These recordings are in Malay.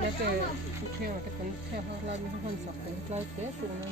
Näkee kehata kan kehata mi hansa kan laite suuna.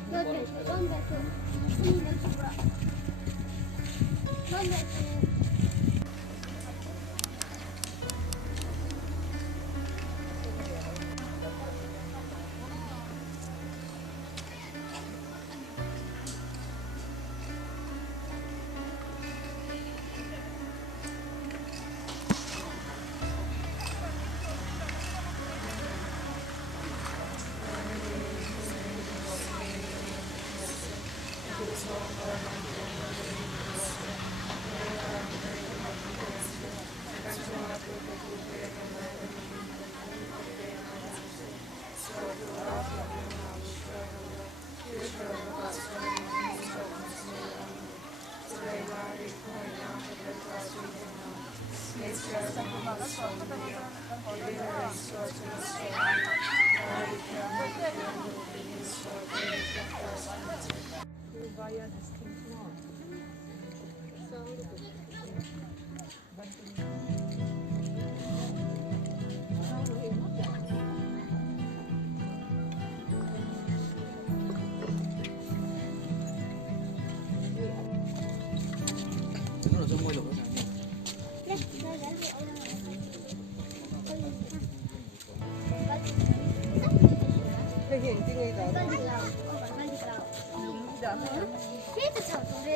Biết từ chậu xuống đi.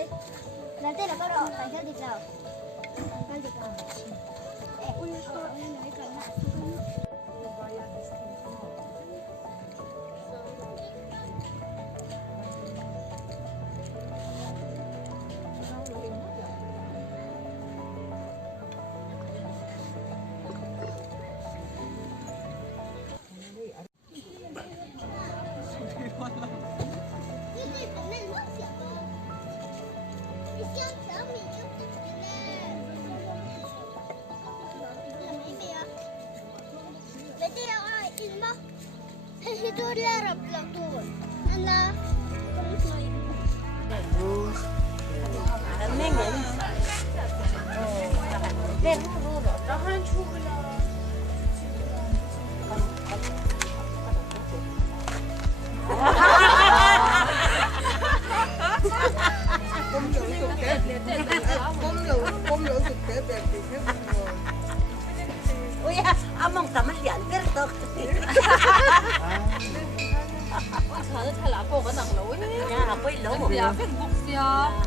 Lần tên là bao đỏ, phải theo thịt lào. Theo thịt lào. Để ui tôi lấy cái lại. Itu dia raplak tuh. Nana. Nengen. Den ruro. Tahan chukla. Ôi à, mong tắm liền cái tóc. 저는 잘 아빠가 나가려고 해. 야, 아빠 일로. 야, 행복이야.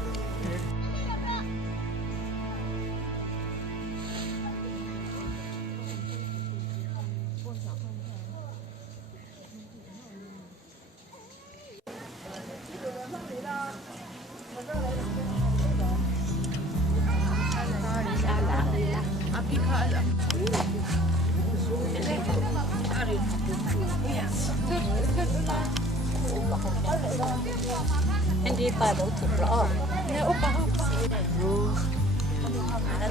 Hindi pa daw tuplo. 네, 오빠.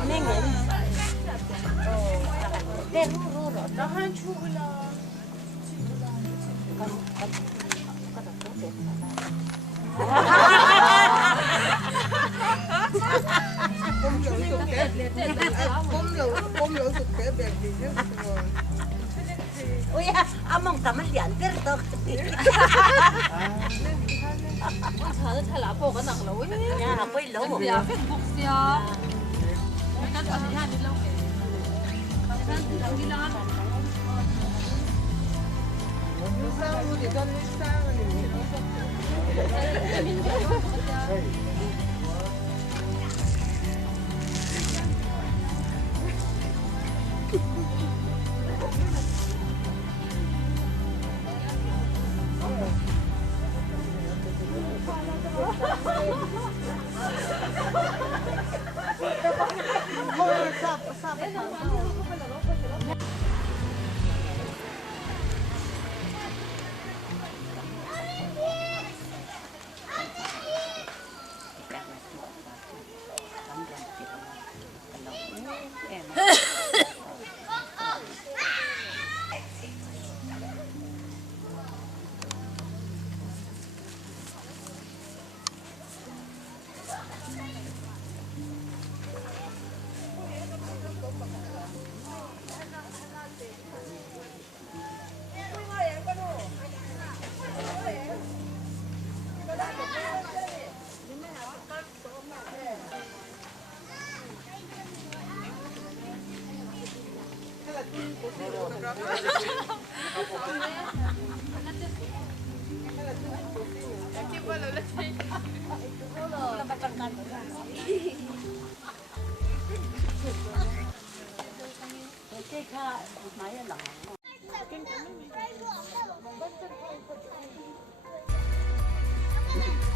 Nengen. Den ruro. 나한 죽을라. Ôi à, mong tắm liền cái tóc. 저는 잘 아빠가 나가려고 해. 야, 아빠 일로. 야, 행복이야. 약간 어디 하는 거? 약간 여기랑 Hãy subscribe cho kênh Ghiền Mì Gõ để không bỏ lỡ